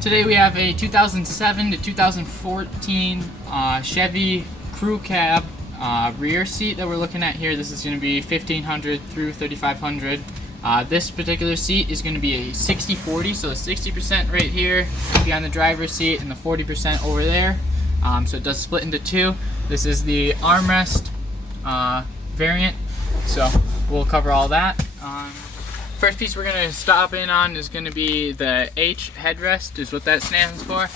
Today we have a 2007 to 2014 Chevy Crew Cab rear seat that we're looking at here. This is going to be 1500 through 3500. This particular seat is going to be a 60-40, so 60% right here behind the driver's seat and the 40% over there. So it does split into two. This is the armrest variant, so we'll cover all that. First piece we're going to stop in on is going to be the H headrest, is what that stands for.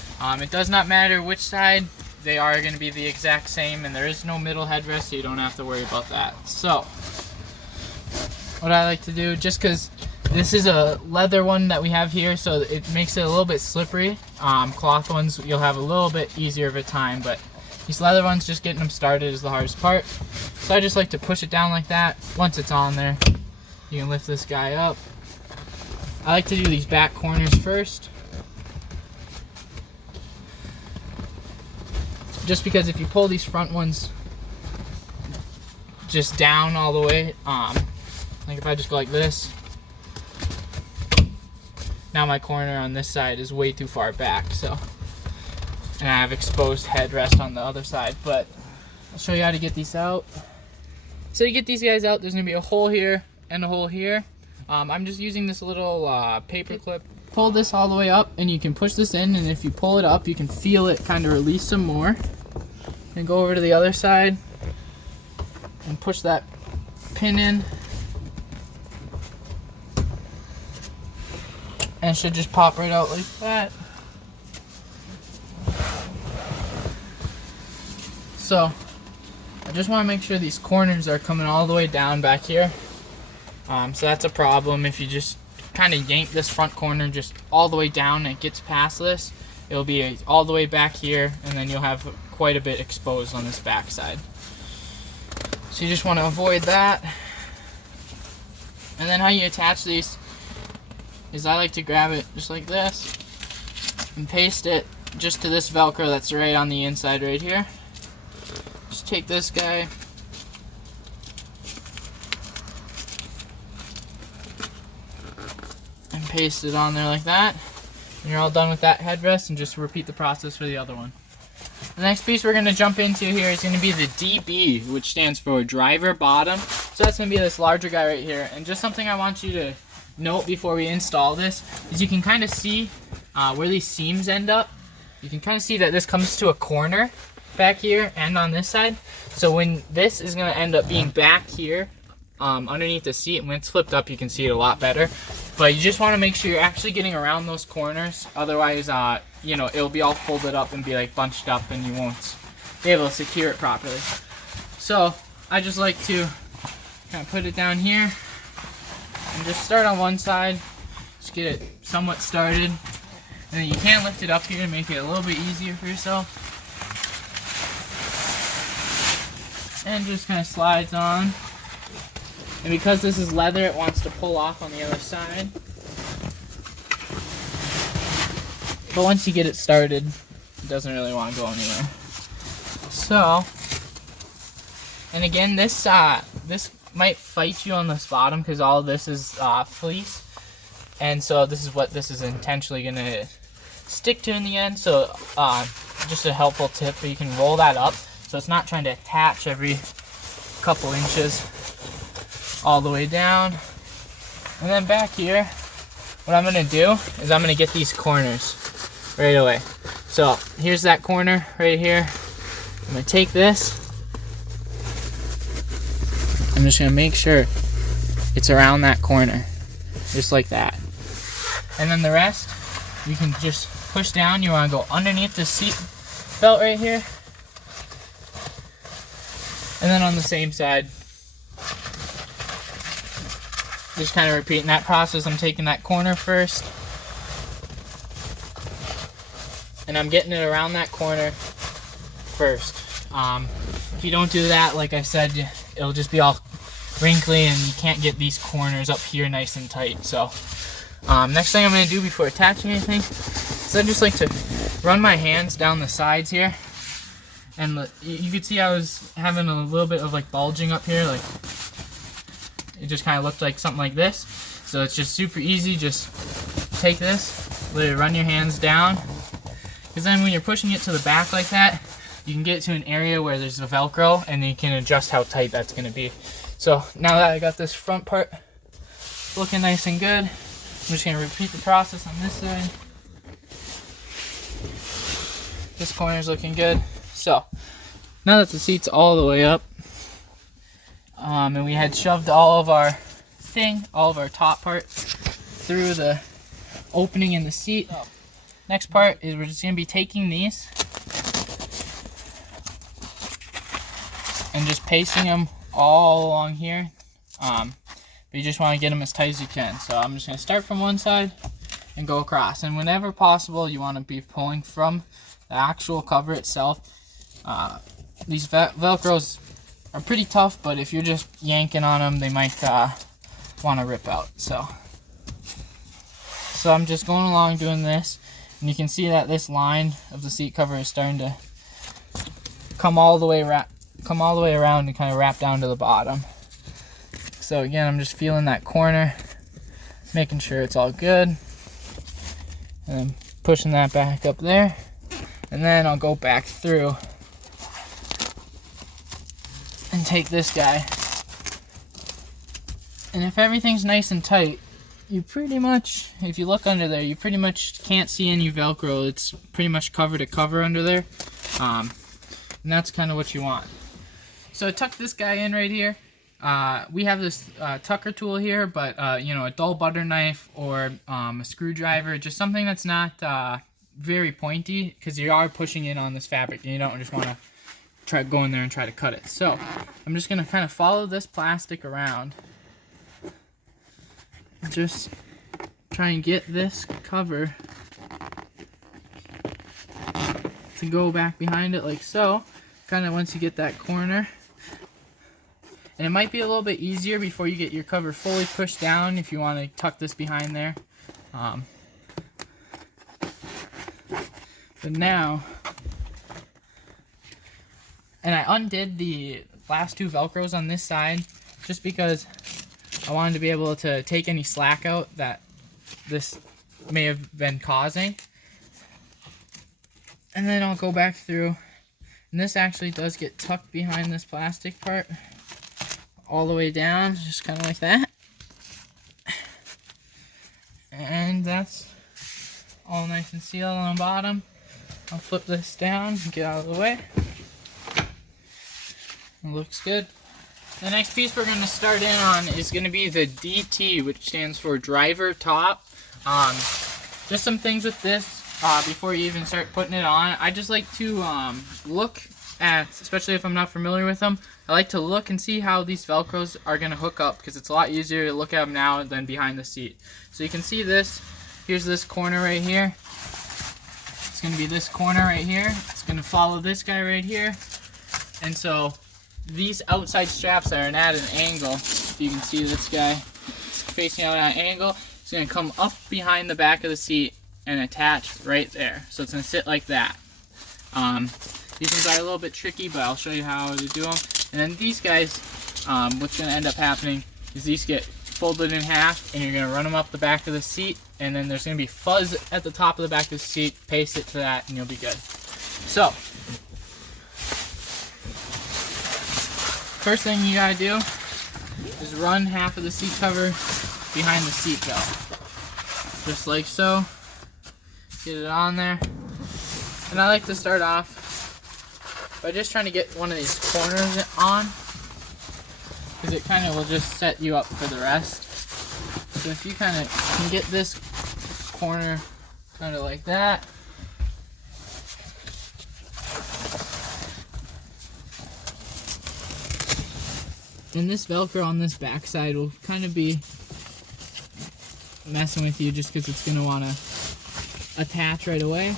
It does not matter which side, they are going to be the exact same, and there is no middle headrest, so you don't have to worry about that. So, what I like to do, just because this is a leather one that we have here, so it makes it a little bit slippery. Cloth ones, you'll have a little bit easier of a time, but these leather ones, just getting them started is the hardest part. So I just like to push it down like that. Once it's on there, you can lift this guy up. I like to do these back corners first, just because if you pull these front ones just down all the way, like if I just go like this, now my corner on this side is way too far back, so, and I have exposed headrest on the other side. But I'll show you how to get these out. So you get these guys out, there's gonna be a hole here and a hole here. I'm just using this little paper clip. Pull this all the way up and you can push this in, and if you pull it up you can feel it kind of release some more. And go over to the other side and push that pin in, and it should just pop right out like that. So I just want to make sure these corners are coming all the way down back here. So that's a problem. If you just kind of yank this front corner just all the way down and it gets past this, it'll be all the way back here, and then you'll have quite a bit exposed on this back side. So you just want to avoid that. And then how you attach these is I like to grab it just like this and paste it just to this Velcro that's right on the inside right here. Just take this guy, and paste it on there like that, and you're all done with that headrest, and just repeat the process for the other one. The next piece we're going to jump into here is going to be the DB, which stands for driver bottom. So that's going to be this larger guy right here. And just something I want you to note before we install this is you can kind of see where these seams end up. You can kind of see that this comes to a corner back here and on this side. So when this is going to end up being back here underneath the seat, and when it's flipped up you can see it a lot better. But you just want to make sure you're actually getting around those corners, otherwise you know, it'll be all folded up and be like bunched up, and you won't be able to secure it properly. So I just like to kind of put it down here and just start on one side, just get it somewhat started, and then you can lift it up here and make it a little bit easier for yourself, and just kind of slides on. And because this is leather, it wants to pull off on the other side. But once you get it started, it doesn't really want to go anywhere. So, and again, this might fight you on this bottom because all of this is fleece. And so this is what this is intentionally going to stick to in the end. So just a helpful tip, you can roll that up so it's not trying to attach every couple inches all the way down. And then back here, what I'm going to do is I'm going to get these corners right away. So here's that corner right here. I'm going to take this. I'm just going to make sure it's around that corner, just like that. And then the rest, you can just push down. You want to go underneath the seat belt right here. And then on the same side, just kind of repeating that process. I'm taking that corner first, and I'm getting it around that corner first. If you don't do that, like I said, it'll just be all wrinkly and you can't get these corners up here nice and tight. So next thing I'm going to do before attaching anything is I just like to run my hands down the sides here, and you can see I was having a little bit of like bulging up here, like it just kind of looked like something like this. So it's just super easy. Just take this Literally run your hands down, because then when you're pushing it to the back like that, you can get to an area where there's a Velcro, and then you can adjust how tight that's going to be. So now that I got this front part looking nice and good, I'm just going to repeat the process on this side. This corner's looking good. So now that the seat's all the way up, and we had shoved all of our top part through the opening in the seat. Next part is we're just going to be taking these and just pasting them all along here. But you just want to get them as tight as you can. So I'm just going to start from one side and go across. And whenever possible, you want to be pulling from the actual cover itself. These Velcros are pretty tough, but if you're just yanking on them, they might want to rip out. So I'm just going along doing this, and you can see that this line of the seat cover is starting to come all the way around and kind of wrap down to the bottom. So again, I'm just feeling that corner, making sure it's all good, and then pushing that back up there, and then I'll go back through and take this guy. And if everything's nice and tight, you pretty much, if you look under there, you pretty much can't see any Velcro. It's pretty much cover to cover under there, and that's kind of what you want. So I tucked this guy in right here. We have this tucker tool here, but you know, a dull butter knife or a screwdriver, just something that's not very pointy, because you are pushing in on this fabric and you don't just want to try to go in there and try to cut it. So I'm just going to kind of follow this plastic around, just try and get this cover to go back behind it like so, kind of once you get that corner. And it might be a little bit easier before you get your cover fully pushed down if you want to tuck this behind there. But now, and I undid the last two Velcros on this side just because I wanted to be able to take any slack out that this may have been causing. And then I'll go back through, and this actually does get tucked behind this plastic part all the way down, just kind of like that. And that's all nice and sealed on the bottom. I'll flip this down and get out of the way. It looks good. The next piece we're going to start in on is going to be the DT, which stands for driver top. Just some things with this before you even start putting it on. I just like to look at, especially if I'm not familiar with them, I like to look and see how these Velcros are going to hook up, because it's a lot easier to look at them now than behind the seat. So you can see this. Here's this corner right here. It's going to be this corner right here. It's going to follow this guy right here. And so these outside straps are at an angle. If you can see this guy, it's facing out at an angle. It's going to come up behind the back of the seat and attach right there. So it's going to sit like that. These ones are a little bit tricky, but I'll show you how to do them. And then these guys, what's going to end up happening is these get folded in half, and you're going to run them up the back of the seat, and then there's going to be fuzz at the top of the back of the seat. Paste it to that, and you'll be good. So first thing you got to do is run half of the seat cover behind the seat belt, just like so. Get it on there. And I like to start off by just trying to get one of these corners on, because it kind of will just set you up for the rest. So if you kind of can get this corner kind of like that, and this Velcro on this back side will kind of be messing with you just because it's going to want to attach right away.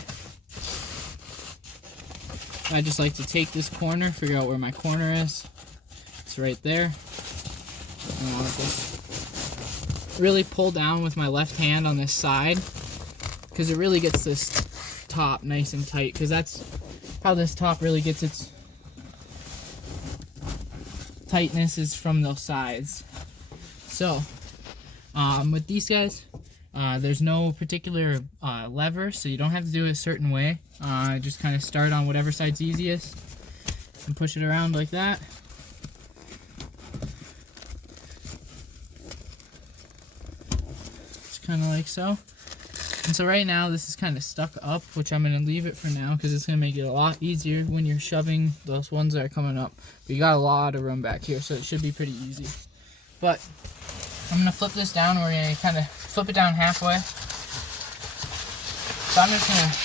I just like to take this corner, figure out where my corner is. It's right there. And I'll just really pull down with my left hand on this side, because it really gets this top nice and tight, because that's how this top really gets its tightness, is from those sides. So with these guys, There's no particular lever, so you don't have to do it a certain way. Just kind of start on whatever side's easiest and push it around like that. Just kind of like so. And so right now this is kind of stuck up, which I'm going to leave it for now because it's going to make it a lot easier when you're shoving those ones that are coming up. But you got a lot of room back here, so it should be pretty easy. But I'm going to flip this down. We're going to kind of flip it down halfway. So I'm just going to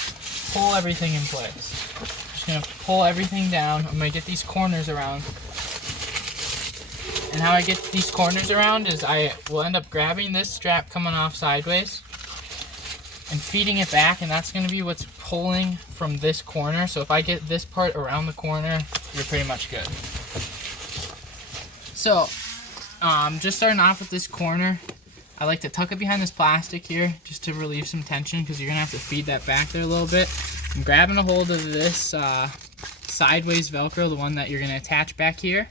pull everything in place. Just going to pull everything down. I'm going to get these corners around. And how I get these corners around is I will end up grabbing this strap coming off sideways and feeding it back, and that's going to be what's pulling from this corner. So if I get this part around the corner, you're pretty much good. So just starting off with this corner, I like to tuck it behind this plastic here just to relieve some tension because you're going to have to feed that back there a little bit. I'm grabbing a hold of this sideways Velcro, the one that you're going to attach back here.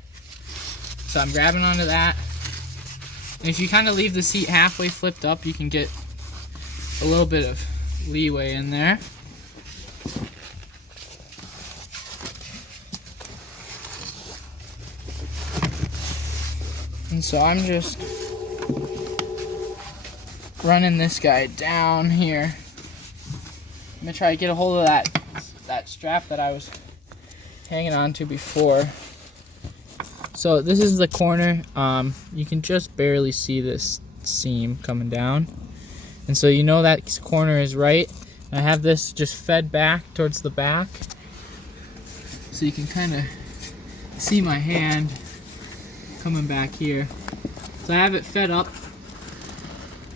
So I'm grabbing onto that. And if you kind of leave the seat halfway flipped up, you can get a little bit of leeway in there. And so I'm just running this guy down here. I'm gonna try to get a hold of that strap that I was hanging on to before. So this is the corner. You can just barely see this seam coming down. And so you know that corner is right. I have this just fed back towards the back. So you can kind of see my hand coming back here. So I have it fed up,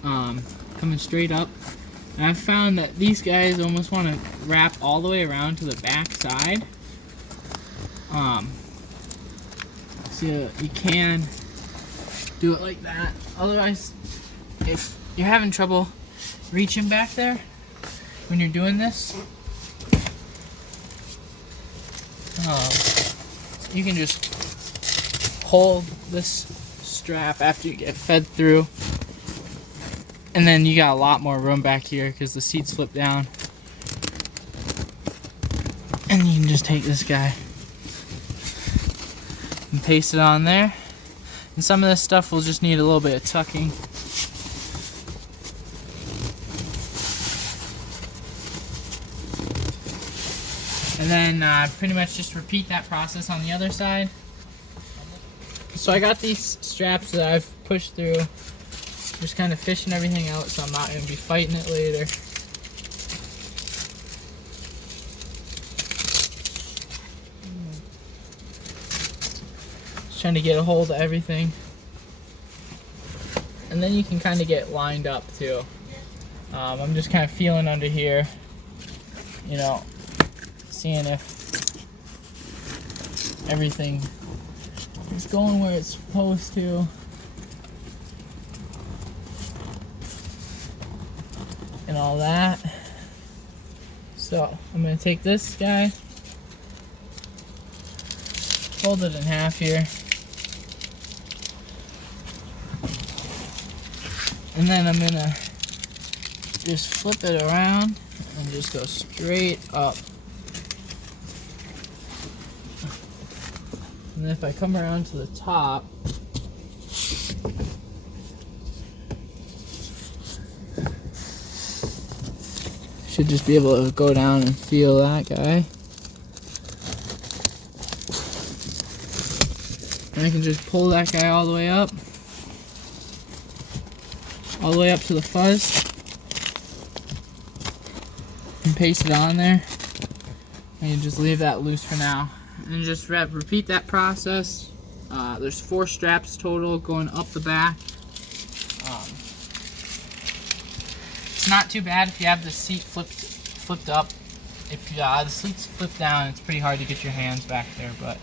coming straight up. And I've found that these guys almost want to wrap all the way around to the back side. So you can do it like that. Otherwise, if you're having trouble reaching back there when you're doing this, you can just hold this strap after you get fed through, and then you got a lot more room back here because the seats flip down, and you can just take this guy and paste it on there. And some of this stuff will just need a little bit of tucking. And then pretty much just repeat that process on the other side. So I got these straps that I've pushed through, just kind of fishing everything out so I'm not going to be fighting it later. Just trying to get a hold of everything. And then you can kind of get lined up too. I'm just kind of feeling under here, you know, seeing if everything is going where it's supposed to. And all that. So I'm going to take this guy, fold it in half here, and then I'm going to just flip it around and just go straight up. And then if I come around to the top, should just be able to go down and feel that guy. And I can just pull that guy all the way up to the fuzz, and paste it on there. And you just leave that loose for now. And just repeat that process. There's 4 straps total going up the back. It's not too bad if you have the seat flipped up. If the seat's flipped down, it's pretty hard to get your hands back there. But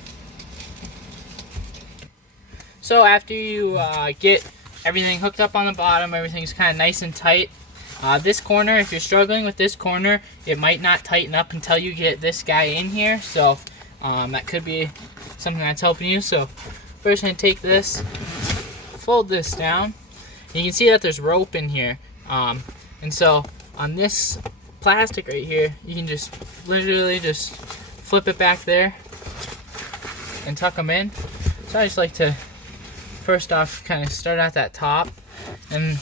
so after you get everything hooked up on the bottom, everything's kind of nice and tight. This corner, if you're struggling with this corner, it might not tighten up until you get this guy in here. So that could be something that's helping you. So first I'm going to take this, fold this down. You can see that there's rope in here. And so on this plastic right here, you can just literally just flip it back there and tuck them in. So I just like to first off kind of start at that top, and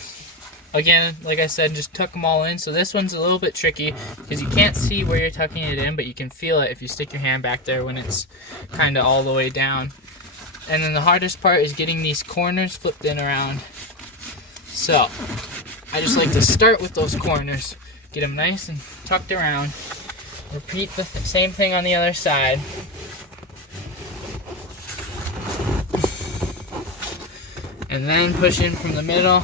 again, like I said, just tuck them all in. So this one's a little bit tricky because you can't see where you're tucking it in, but you can feel it if you stick your hand back there when it's kind of all the way down. And then the hardest part is getting these corners flipped in around. So I just like to start with those corners, get them nice and tucked around. Repeat the same thing on the other side. And then push in from the middle.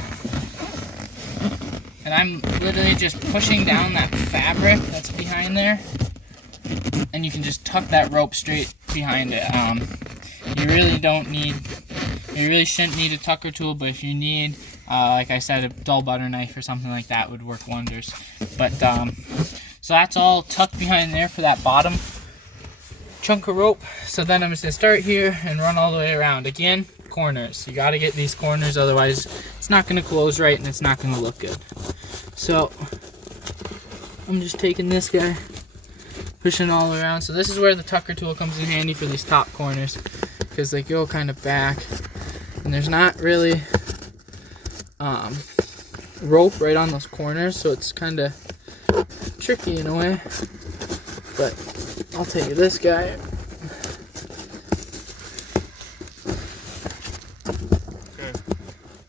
And I'm literally just pushing down that fabric that's behind there. And you can just tuck that rope straight behind it. You really shouldn't need a tucker tool, but if you need, like I said, a dull butter knife or something like that would work wonders. But, so that's all tucked behind there for that bottom chunk of rope. So then I'm just gonna start here and run all the way around. Again, corners. You gotta get these corners, otherwise it's not gonna close right and it's not gonna look good. So I'm just taking this guy, pushing all around. So this is where the tucker tool comes in handy for these top corners, because they go kind of back and there's not really rope right on those corners, so it's kind of tricky in a way. But I'll take this guy.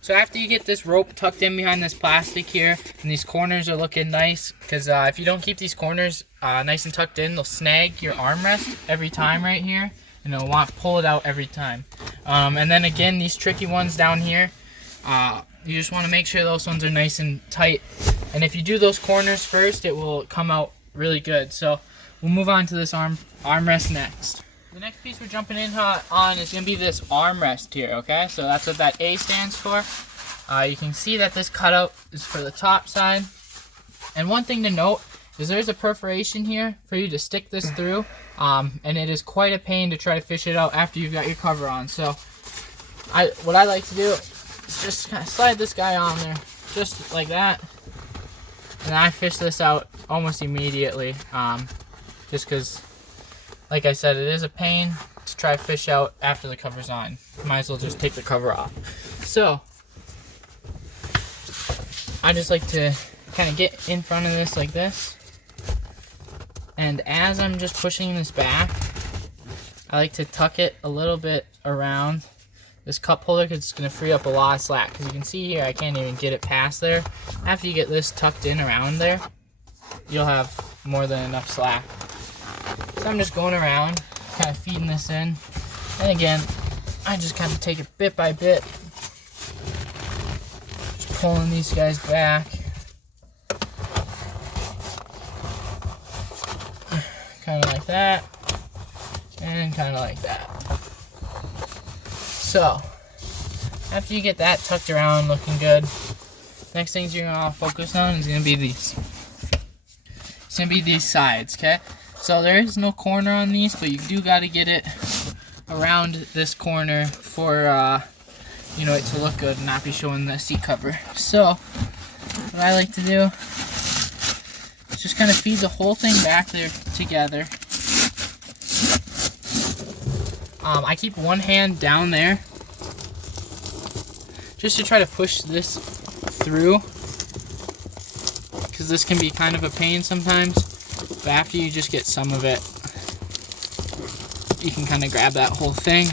So after you get this rope tucked in behind this plastic here, and these corners are looking nice, because if you don't keep these corners nice and tucked in, they'll snag your armrest every time right here, and it'll want to pull it out every time. And then again, these tricky ones down here, you just want to make sure those ones are nice and tight. And if you do those corners first, it will come out really good. So we'll move on to this armrest next. The next piece we're jumping in on is going to be this armrest here, okay? So that's what that A stands for. You can see that this cutout is for the top side. And one thing to note is there's a perforation here for you to stick this through. And it is quite a pain to try to fish it out after you've got your cover on. So what I like to do is just kind of slide this guy on there, just like that. And I fish this out almost immediately, just because, like I said, it is a pain to try to fish out after the cover's on. Might as well just take the cover off. So I just like to kind of get in front of this like this. And as I'm just pushing this back, I like to tuck it a little bit around this cup holder, because it's going to free up a lot of slack. Because you can see here, I can't even get it past there. After you get this tucked in around there, you'll have more than enough slack. So I'm just going around, kind of feeding this in. And again, I just kind of take it bit by bit. Just pulling these guys back. Kind of like that. And kind of like that. So, after you get that tucked around looking good, next things you're going to focus on is going to be these. It's going to be these sides, okay? So there is no corner on these, but you do got to get it around this corner for, you know, it to look good and not be showing the seat cover. So, what I like to do is just kind of feed the whole thing back there together. I keep one hand down there just to try to push this through, because this can be kind of a pain sometimes, but after you just get some of it, you can kind of grab that whole thing.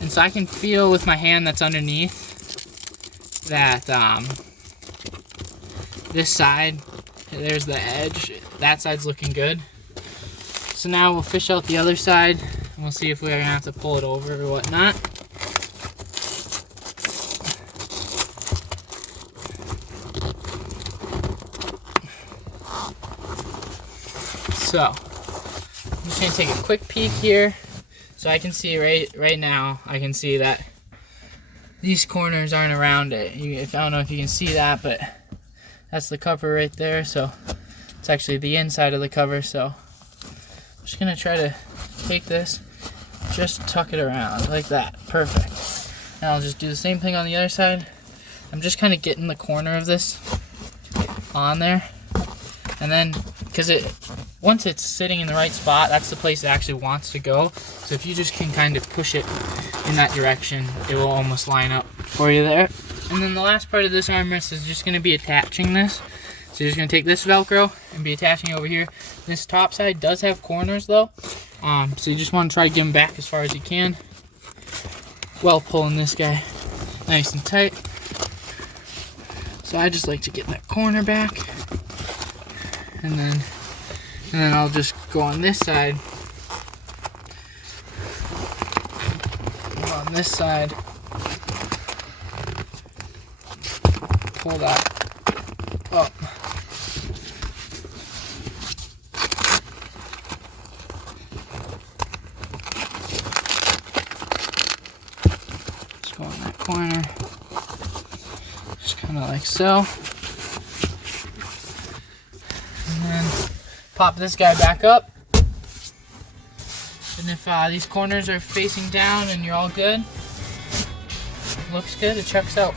And so I can feel with my hand that's underneath that this side, there's the edge, that side's looking good. So now we'll fish out the other side, and we'll see if we're going to have to pull it over or whatnot. So, I'm just going to take a quick peek here, so I can see right now, I can see that these corners aren't around it. I don't know if you can see that, but that's the cover right there, so it's actually the inside of the cover. So I'm just going to try to take this, just tuck it around like that. Perfect. Now I'll just do the same thing on the other side. I'm just kind of getting the corner of this on there, and then because once it's sitting in the right spot, that's the place it actually wants to go. So if you just can kind of push it in that direction, it will almost line up for you there. And then the last part of this armrest is just going to be attaching this. So you're just going to take this Velcro and be attaching it over here. This top side does have corners though, so you just want to try to get them back as far as you can while pulling this guy nice and tight. So I just like to get that corner back, and then I'll just go on this side. On this side, pull that up. Just go on that corner, just kind of like so. And then pop this guy back up. And if these corners are facing down and you're all good, looks good, it checks out.